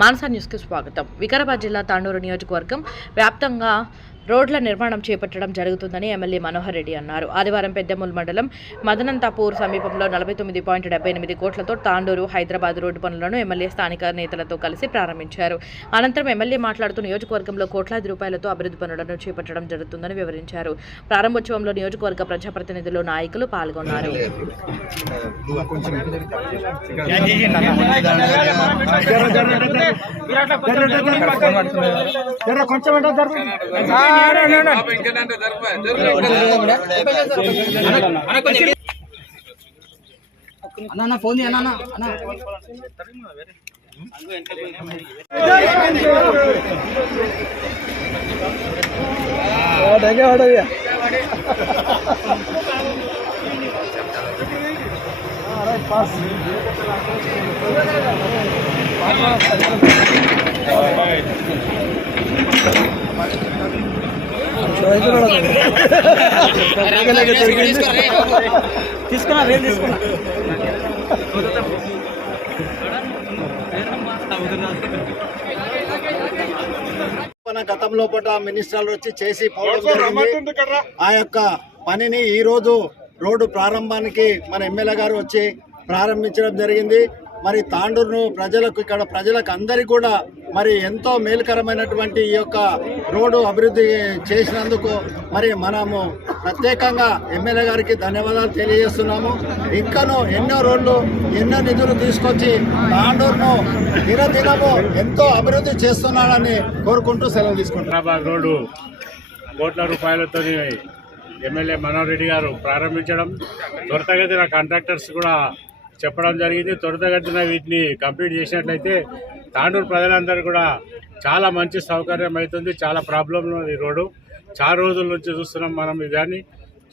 మానసా న్యూస్కి స్వాగతం. వికారాబాద్ జిల్లా తాండూరు నియోజకవర్గం వ్యాప్తంగా రోడ్ల నిర్మాణం చేపట్టడం జరుగుతుందని ఎమ్మెల్యే మనోహర్ రెడ్డి అన్నారు. ఆదివారం పెద్దమూల్ మండలం మదనంతాపూర్ సమీపంలో నలభై తొమ్మిది పాయింట్ డెబ్బై ఎనిమిది కోట్లతో తాండూరు హైదరాబాద్ రోడ్డు పనులను ఎమ్మెల్యే స్థానిక నేతలతో కలిసి ప్రారంభించారు. అనంతరం ఎమ్మెల్యే మాట్లాడుతూ నియోజకవర్గంలో కోట్లాది రూపాయలతో అభివృద్ధి పనులను చేపట్టడం జరుగుతుందని వివరించారు. ప్రారంభోత్సవంలో నియోజకవర్గ ప్రజాప్రతినిధులు నాయకులు పాల్గొన్నారు. కొంచెం అన్న ఫోన్ అన్న అన్న తీసుకున్నా రేలు తీసుకున్నా మన గతంలో పూట మినిస్టర్లు వచ్చి చేసి ఆ యొక్క పనిని ఈ రోజు రోడ్డు ప్రారంభానికి మన ఎమ్మెల్యే గారు వచ్చి ప్రారంభించడం జరిగింది. మరి తాండూరును ప్రజలకు ఇక్కడ ప్రజలకు అందరికీ కూడా మరి ఎంతో మేలుకరమైనటువంటి ఈ యొక్క రోడ్డు అభివృద్ధి చేసినందుకు మరి మనము ప్రత్యేకంగా ఎమ్మెల్యే గారికి ధన్యవాదాలు తెలియజేస్తున్నాము. ఇంకను ఎన్నో రోడ్లు ఎన్నో నిధులు తీసుకొచ్చి తాండూరును దినదినము ఎంతో అభివృద్ధి చేస్తున్నాడని కోరుకుంటూ సెలవు తీసుకుంటున్నాం. రోడ్డు కోట్ల రూపాయలతో ఎమ్మెల్యే మనోహర్ రెడ్డి గారు ప్రారంభించడం త్వరితగతిన కాంట్రాక్టర్స్ కూడా చెప్పడం జరిగింది. త్వరితగతిన వీటిని కంప్లీట్ చేసినట్లయితే తాండూరు ప్రజలందరూ కూడా చాలా మంచి సౌకర్యం అవుతుంది. చాలా ప్రాబ్లం ఈ రోడ్డు. చాలా రోజుల నుంచి చూస్తున్నాం మనం ఇదాన్ని.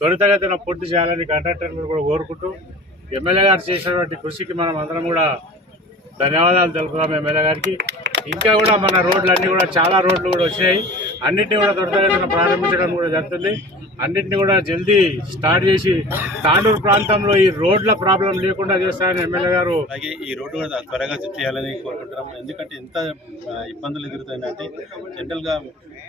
త్వరితగతిన పూర్తి చేయాలని కాంట్రాక్టర్లు కూడా కోరుకుంటూ ఎమ్మెల్యే గారు చేసినటువంటి కృషికి మనం అందరం కూడా ధన్యవాదాలు తెలుపుదాం ఎమ్మెల్యే గారికి. ఇంకా కూడా మన రోడ్లు అన్నీ కూడా చాలా రోడ్లు కూడా వచ్చినాయి. అన్నింటినీ కూడా త్వరితగతిన ప్రారంభించడం కూడా జరుగుతుంది. అన్నింటినీ కూడా జల్దీ స్టార్ట్ చేసి తాండూరు ప్రాంతంలో ఈ రోడ్ల ప్రాబ్లం లేకుండా చేస్తారని ఎమ్మెల్యే గారు అలాగే ఈ రోడ్డు కూడా త్వరగా చేయాలని కోరుకుంటున్నాం ఎందుకంటే ఎంత ఇబ్బందులు ఎదురుతాయంటే జనరల్గా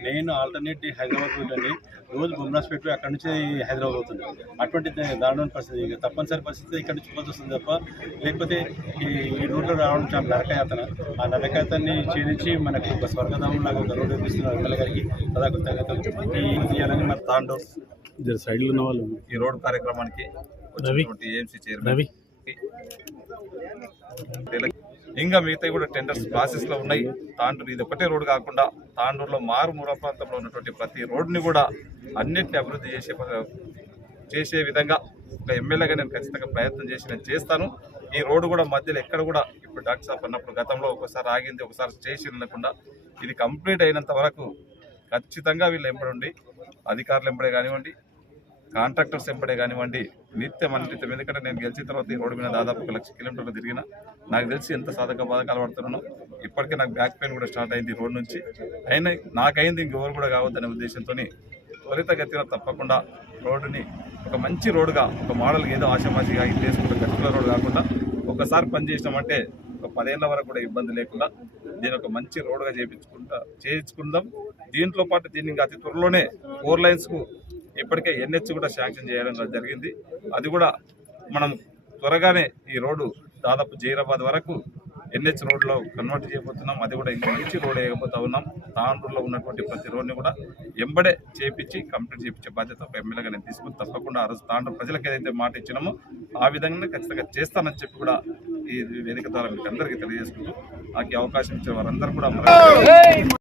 నేను ఆల్టర్నేట్ హైదరాబాద్ రూట్ అని రోజు బొమ్మరాజ్పేట అక్కడి నుంచి హైదరాబాద్ అవుతుంది అటువంటి దారుణమైన పరిస్థితి. తప్పనిసరి పరిస్థితి ఇక్కడ నుంచి పోవాల్సి వస్తుంది తప్ప లేకపోతే ఈ ఈ రోడ్లో రావడం చాలా నరకయాతన. ఆ నరకయాతని క్షీణించి మనకి ఒక స్వర్గధామం లాగా ఒక రోడ్డు ఇస్తున్నారు ఎమ్మెల్యే గారికి సదా కృతజ్ఞతలు ఈ తీయాలని మన తాండవ్ ఈ రోడ్ కార్యక్రమానికి ఏఎంసీ చైర్మన్ ఇంకా మిగతా కూడా టెండర్స్ ప్రాసెస్లో ఉన్నాయి. తాండూరు ఇది ఒకటే రోడ్డు కాకుండా తాండూరులో మారుమూల ప్రాంతంలో ఉన్నటువంటి ప్రతి రోడ్డుని కూడా అన్నింటిని అభివృద్ధి చేసే చేసే విధంగా ఒక ఎమ్మెల్యేగా నేను ఖచ్చితంగా ప్రయత్నం చేసి నేను చేస్తాను. ఈ రోడ్డు కూడా మధ్యలో ఎక్కడ కూడా ఇప్పుడు డాక్టర్ సాబ్ అన్నప్పుడు గతంలో ఒకసారి ఆగింది ఒకసారి చేసి వెళ్ళకుండా ఇది కంప్లీట్ అయినంత వరకు ఖచ్చితంగా వీళ్ళు ఎంబడి అధికారులు ఎంబడే కానివ్వండి కాంట్రాక్టర్స్ ఎంబడే కానివ్వండి నిత్యం అనిత్యం. ఎందుకంటే నేను గెలిచిన తర్వాత ఈ రోడ్డు మీద దాదాపు ఒక లక్ష కిలోమీటర్లు తిరిగిన నాకు తెలిసి ఎంత సాధక బాధకాలు పడుతున్నానో ఇప్పటికే నాకు బ్యాక్ పెయిన్ కూడా స్టార్ట్ అయింది రోడ్ నుంచి. అయినా నాకైంది ఇంకెవరు కూడా కావద్దనే ఉద్దేశంతో త్వరితగతిన తప్పకుండా రోడ్డుని ఒక మంచి రోడ్డుగా ఒక మోడల్ ఏదో ఆశామాషిగా ఇది చేసుకుంటే గట్టుల రోడ్ కాకుండా ఒకసారి పనిచేసినామంటే ఒక పదేళ్ళ వరకు కూడా ఇబ్బంది లేకుండా దీని ఒక మంచి రోడ్డుగా చేయించుకుంటా చేయించుకుందాం. దీంట్లో పాటు దీన్ని ఇంకా అతి త్వరలోనే ఫోర్ లైన్స్కు ఇప్పటికే ఎన్హెచ్ కూడా శాంక్షన్ చేయడం జరిగింది. అది కూడా మనం త్వరగానే ఈ రోడ్డు దాదాపు జైరాబాద్ వరకు ఎన్హెచ్ రోడ్లో కన్వర్ట్ చేయబోతున్నాం. అది కూడా ఇంకా మంచి రోడ్ వేయబోతా ఉన్నాం. తాండ్రులో ఉన్నటువంటి ప్రతి రోడ్ని కూడా ఎంబడే చేపించి కంప్లీట్ చేయించే బాధ్యత ఒక ఎమ్మెల్యేగా నేను తీసుకుని తప్పకుండా ఆ రోజు తాండ్రు ప్రజలకు ఏదైతే మాట ఇచ్చినామో ఆ విధంగానే ఖచ్చితంగా చేస్తానని చెప్పి కూడా ఈ వేదిక ద్వారా మీకు అందరికీ తెలియజేసుకుంటూ నాకు అవకాశం ఇచ్చే వారందరూ కూడా